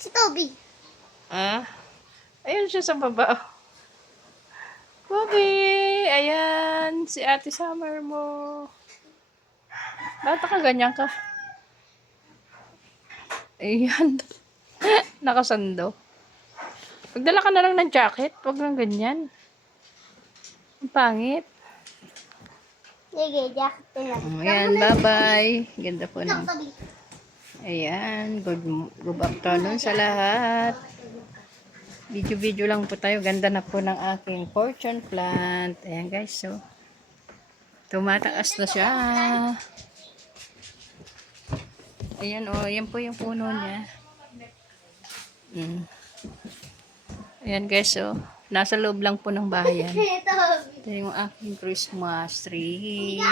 Si Toby. Ah? Ayun siya sa baba. Bobby! Ayan, si Ate Summer mo. Bakit ka ganyan ka? Ayan. Nakasando. Magdala ka na lang ng jacket. Huwag lang ganyan. Ang pangit. Sige, jacket na lang. Ayan, bye-bye. Ganda po Ikaw, ng... Toby. Ayan, good afternoon sa lahat. Video-video lang po tayo. Ganda na po ng aking fortune plant. Ayan guys, so. Tumataas na siya. Ayan o, ayan po yung puno niya. Ayan guys, so. Nasa loob lang po ng bahay yan. Toby. Ito yung aking Christmas tree.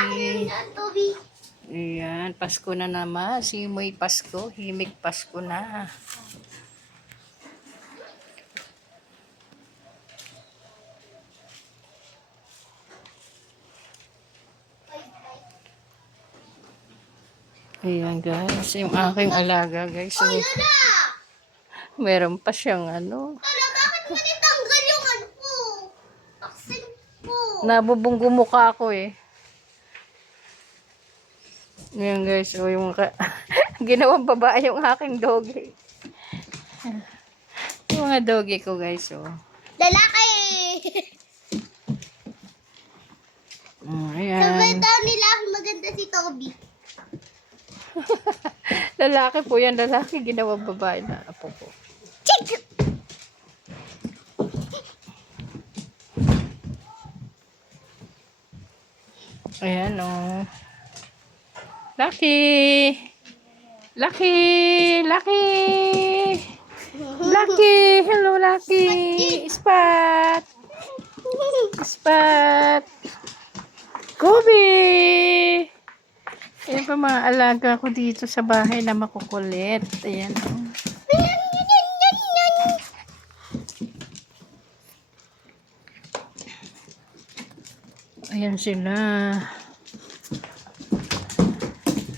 Toby. Ayan, Pasko na naman. Simoy Pasko. Himig Pasko na. Ayan guys, yung aking alaga guys. So, meron pa siyang ano. Bakit mo nitanggal yung ano po? Vaccine po. Nabubunggo mukha ako eh. Ayan guys, so yung ginawang babae yung aking doggy. Yung mga doggy ko guys, so. Lalaki! Ayan. Sabay daw nila maganda si Toby. Lalaki po yan, lalaki ginawang babae na apo ko. Chick! Ayan o. Oh. Lucky! Lucky! Lucky! Lucky! Hello Lucky! Spot! Spot! Kobe! Ayan pa mga alaga ko dito sa bahay na makukulit. Ayan o. Oh. Ayan sila.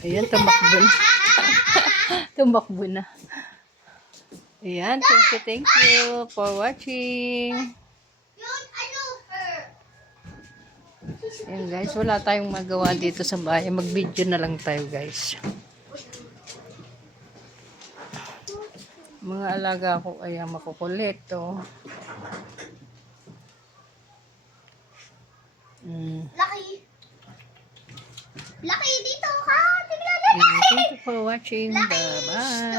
Ayan, tumakbo na. Tumakbo na. Ayan, thank you for watching. Ayan guys, wala tayong magawa dito sa bahay. Mag-video na lang tayo guys. Mga alaga ko ay makukulit oh. Lucky! Lucky dito ka! Tingnan Thank you for watching. Bye-bye.